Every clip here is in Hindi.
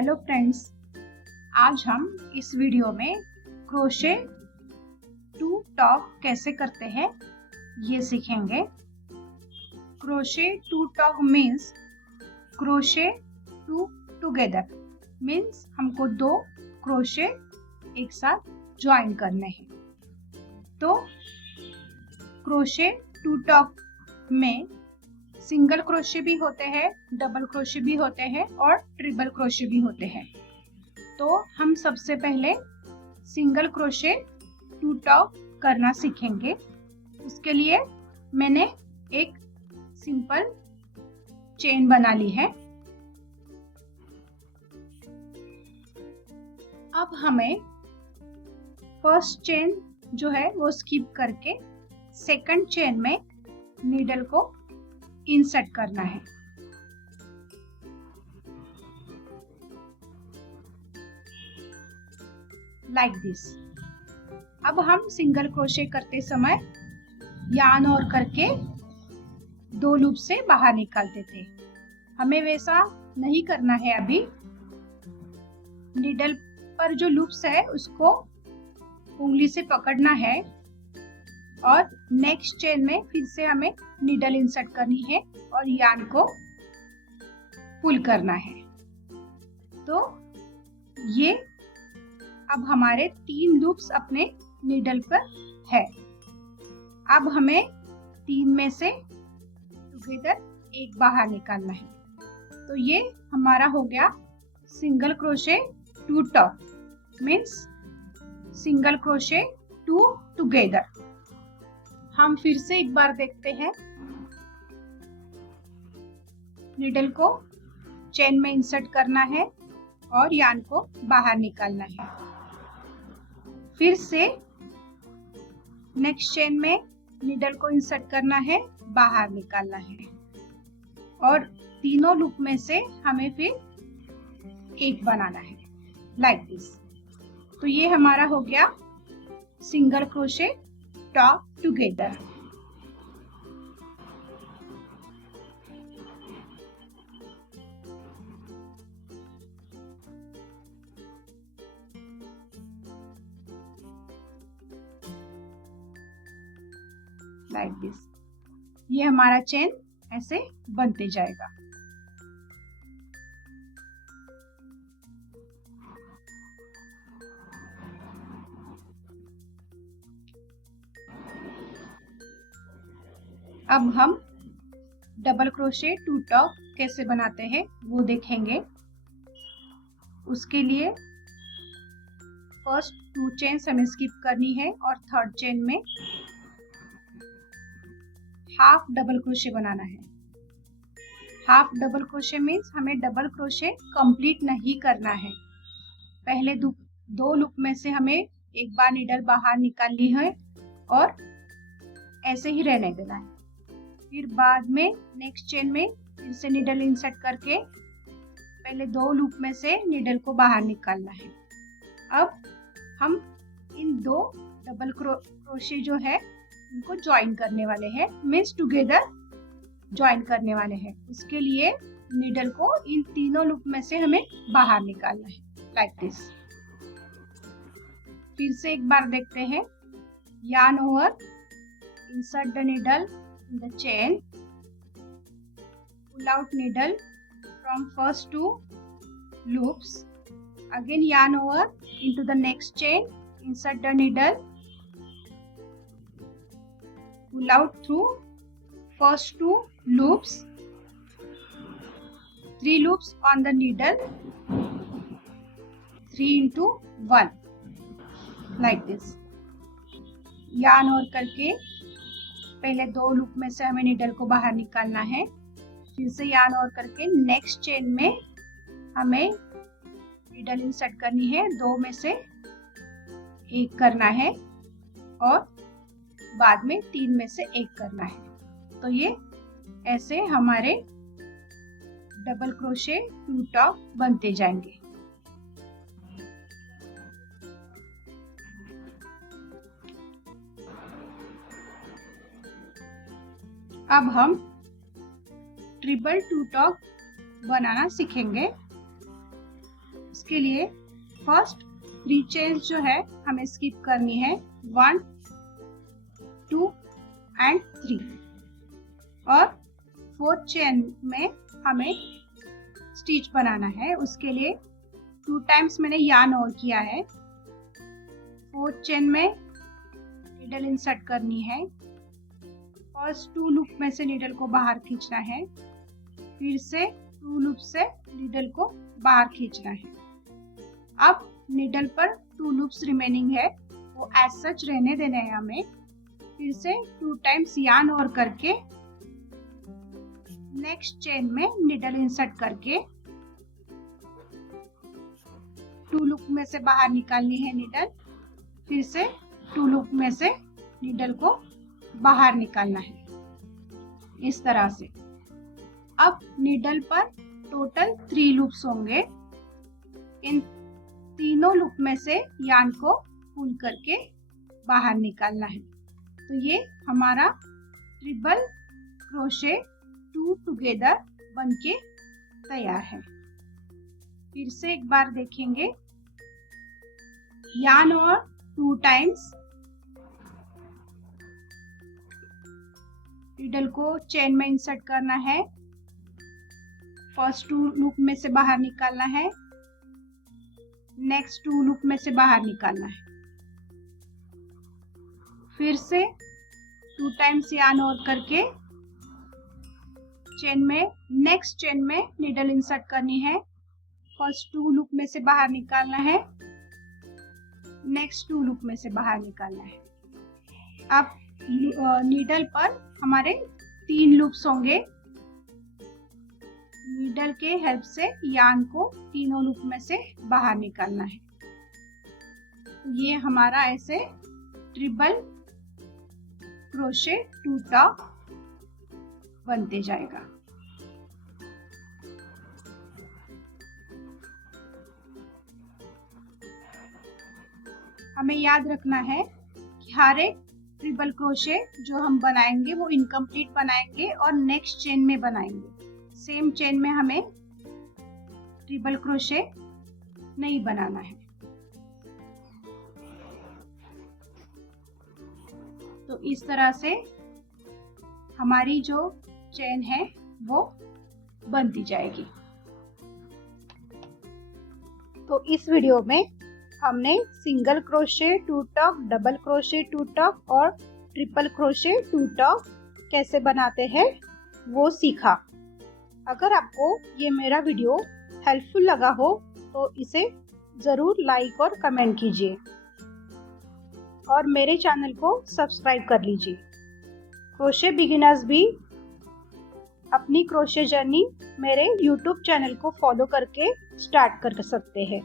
हेलो फ्रेंड्स, आज हम इस वीडियो में क्रोशे टू टॉक कैसे करते हैं ये सीखेंगे। Crochet to talk means crochet to together, means हमको दो क्रोशे एक साथ ज्वाइन करने हैं। तो क्रोशे टू टॉक में सिंगल क्रोशे भी होते हैं, डबल क्रोशे भी होते हैं और ट्रिपल क्रोशे भी होते हैं। तो हम सबसे पहले सिंगल क्रोशे टू टॉक करना सीखेंगे। उसके लिए मैंने एक सिंपल चेन बना ली है। अब हमें फर्स्ट चेन जो है वो स्किप करके सेकंड चेन में नीडल को इंसर्ट करना है। Like this. अब हम सिंगल क्रोशे करते समय यार्न और करके दो लूप से बाहर निकालते थे। हमें वैसा नहीं करना है। अभी नीडल पर जो लूप्स है उसको उंगली से पकड़ना है और नेक्स्ट चेन में फिर से हमें नीडल इंसर्ट करनी है और यार्न को पुल करना है। तो ये अब हमारे 3 लूप्स अपने नीडल पर है। अब हमें 3 में से टुगेदर एक बाहर निकालना है। तो ये हमारा हो गया single crochet to talk, means single crochet to together. हम फिर से एक बार देखते हैं। नीडल को चेन में इंसर्ट करना है और यार्न को बाहर निकालना है। फिर से नेक्स्ट चेन में नीडल को इंसर्ट करना है, बाहर निकालना है और तीनों लूप में से हमें फिर एक बनाना है, लाइक दिस। तो ये हमारा हो गया single crochet talk together. Like this. ये हमारा चेन ऐसे बनते जाएगा। अब हम डबल क्रोशे टू टॉक कैसे बनाते हैं वो देखेंगे। उसके लिए फर्स्ट 2 चेन्स हमें स्किप करनी है और थर्ड चेन में हाफ डबल क्रोशे बनाना है। हाफ डबल क्रोशे मीन्स हमें डबल क्रोशे कंप्लीट नहीं करना है। पहले दो लूप में से हमें एक बार नीडल बाहर निकालनी है और ऐसे ही रहने देना है। फिर बाद में नेक्स्ट चेन में फिर से नीडल इंसर्ट करके पहले 2 लूप में से नीडल को बाहर निकालना है। अब हम इन 2 डबल क्रोशे जो है इनको ज्वाइन करने वाले हैं, मीन्स टुगेदर ज्वाइन करने वाले हैं। उसके लिए नीडल को इन तीनों लूप में से हमें बाहर निकालना है, लाइक दिस। फिर से एक बार देखते हैं। Yarn over, insert the needle in the chain, pull out needle from first 2 loops, again yarn over into the next chain, insert the needle, pull out through first 2 loops, 3 loops on the needle, 3 into 1, like this। yarn over करके पहले 2 लूप में से हमें नीडल को बाहर निकालना है। फिर से यार्न और करके नेक्स्ट चेन में हमें नीडल इंसर्ट करनी है, 2 में से एक करना है और बाद में 3 में से एक करना है। तो ये ऐसे हमारे डबल क्रोशे टू टॉक बनते जाएंगे। अब हम ट्रिपल टू टॉक बनाना सीखेंगे। उसके लिए फर्स्ट 3 चेन्स जो है हमें स्किप करनी है, 1, 2 एंड 3। और 4th चेन में हमें स्टिच बनाना है। उसके लिए 2 टाइम्स मैंने यार्न और किया है। 4th चेन में नीडल इंसर्ट करनी है। फर्स्ट 2 लूप में से नीडल को बाहर खींचना है, फिर से 2 लूप से नीडल को बाहर खींचना है। अब नीडल पर 2 लूप्स रिमेनिंग है, वो एज सच रहने देने हैं हमें। फिर से 2 टाइम्स यार्न और करके नेक्स्ट चेन में नीडल इंसर्ट करके 2 लूप में से बाहर निकालनी है नीडल, फिर से 2 लूप में से नीडल को बाहर निकालना है, इस तरह से। अब नीडल पर टोटल 3 लूप्स होंगे। इन तीनों लूप में से यार्न को पुल करके बाहर निकालना है। तो ये हमारा ट्रिपल क्रोशे 2 टुगेदर बनके तैयार है। फिर से एक बार देखेंगे। यार्न और 2 टाइम्स नीडल को चेन में इंसर्ट करना है, फर्स्ट 2 लूप में से बाहर निकालना है, नेक्स्ट 2 लूप में से बाहर निकालना है, फिर से 2 टाइम्स यार्न और करके चेन में नेक्स्ट चेन में नीडल इंसर्ट करनी है, फर्स्ट 2 लूप में से बाहर निकालना है, नेक्स्ट 2 लूप में से बाहर निकालना है। अब नीडल पर हमारे 3 लूप्स होंगे। नीडल के हेल्प से यार्न को तीनों लूप में से बाहर निकालना है। ये हमारा ऐसे ट्रिपल क्रोशे 2 टॉप बनते जाएगा। हमें याद रखना है कि हर एक ट्रिपल क्रोशे जो हम बनाएंगे वो इनकम्प्लीट बनाएंगे और नेक्स्ट चेन में बनाएंगे। सेम चेन में हमें ट्रिपल क्रोशे नहीं बनाना है। तो इस तरह से हमारी जो चेन है वो बनती जाएगी। तो इस वीडियो में हमने single crochet 2 top, double crochet 2 top और ट्रिपल क्रोशे 2 टॉप कैसे बनाते हैं वो सीखा। अगर आपको ये मेरा वीडियो हेल्पफुल लगा हो तो इसे ज़रूर लाइक और कमेंट कीजिए और मेरे चैनल को सब्सक्राइब कर लीजिए। क्रोशे बिगिनर्स भी अपनी क्रोशे जर्नी मेरे YouTube चैनल को फॉलो करके स्टार्ट कर सकते हैं।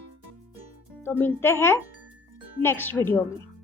तो मिलते हैं नेक्स्ट वीडियो में।